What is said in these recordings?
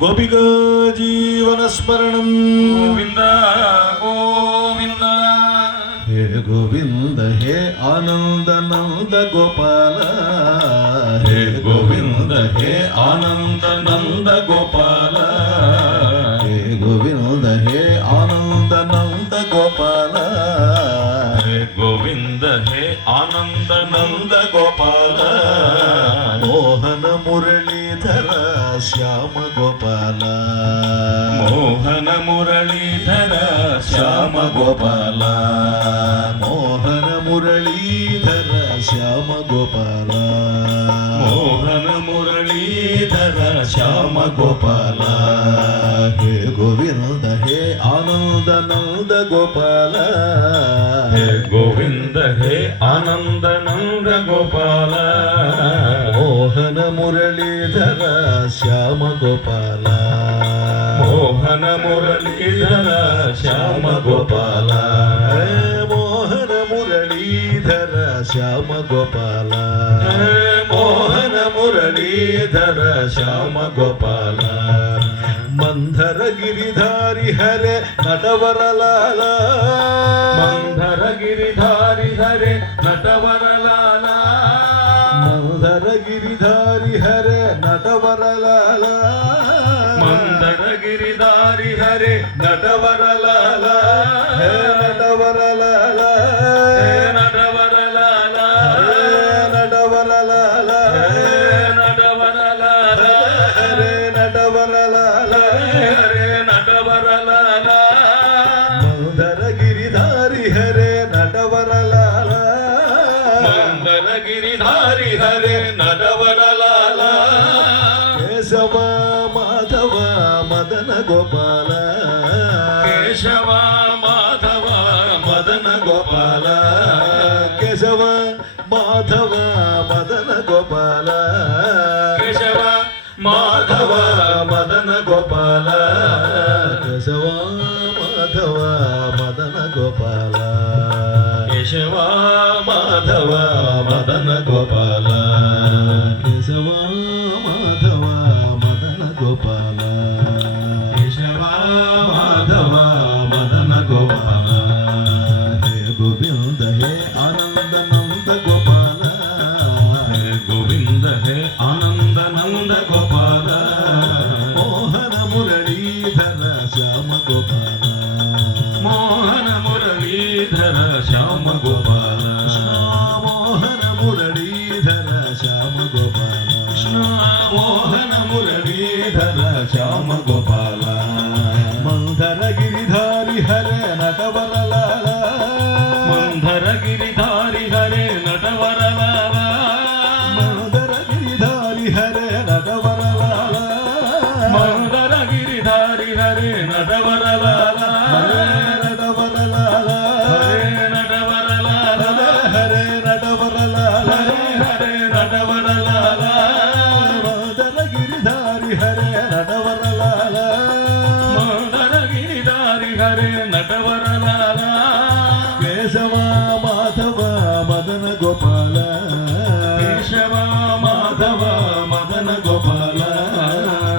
गोपिका जीवनस्मरणं गोविंद गोविंद हे गोविंद हे आनंद नंद गोपाल हे गोविंद हे आनंद नंद गोपाल हे गोविंद हे आनंद नंद गोपाल हे गोविंद हे आनंद नंद गोपाल मोहन मुरलीधर श्याम गोपाल मोहन मुरलीधर श्याम गोपाल मोहन मुरलीधर श्याम गोपाल मोहन मुरलीधर श्याम गोपाल हे गोविंद हे आनंद नंद गोपाल हे गोविंद हे आनंद नंद गोपाल मोहन मुरलीधर श्याम गोपाल मोहन मुरलीधर श्याम गोपाल मोहन मुरलीधर श्याम गोपाल मोहन मुरलीधर श्याम गोपाल मंधर गिरिधारी हरे नटवरलाल मंधर गिरिधारी हरे नटवरलाल मंधर गिरिधारी हरे नटवरलाल मंदर गिरिधारी हरे नटवरलाल हे नटवरलाल हे नटवरलाल नटवरलाल हे नटवरलाल हरे नटवरलाल हरे नटवरलाल मंधर गिरिधारी हरे नटवरलाल मंदर गिरिधारी हरे नटवरलाल केशव माधव मदन गोपाल केशव माधव मदन गोपाल केशव माधव मदन गोपाल केशव माधव मदन गोपाल केशव माधव मदन गोपाल केशव माधव मदन गोपाल केशव माधव मदन गोपाल केशव माधव मदन गोपाल हे गोविंद हे आनंद नंद गोपाल हे गोविंद हे आनंद नंद गोपाल मोहन मुरलीधर श्याम गोपाल मोहन मुरलीधर श्याम गोपाल मोहन मुरलीधर श्याम गोपाल मोहन मुरलीधर श्याम गोपाल मंधर गिरिधारी हरे नटवरलाल मंधर गिरिधारी हरे नटवरलाल मंधर गिरिधारी हरे नटवरलाल मंदर गिरिधारी हरे नटवरलाल नटवरलाल हरे नटवरलाल हरे नटवरलाल हरे नटवरलाल मंधर गिरिधारी हरे नटवरलाल मंदर गिरिधारी हरे नटवरलाल केशव माधव मदन गोपाल केशव माधव मदन गोपाल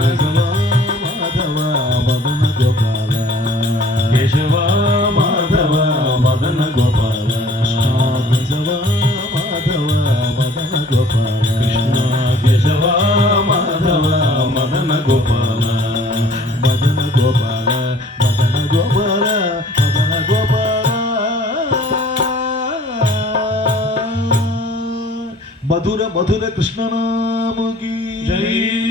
केशव माधव मदन गोपाल केशव माधव मदन गोपाल केशव माधव मदन गोपाल कृष्ण केशव माधव मदन गोपाल मदन गोपाल मदन गोपाल मदन गोपाल मधुर मधुर कृष्ण नाम की जय।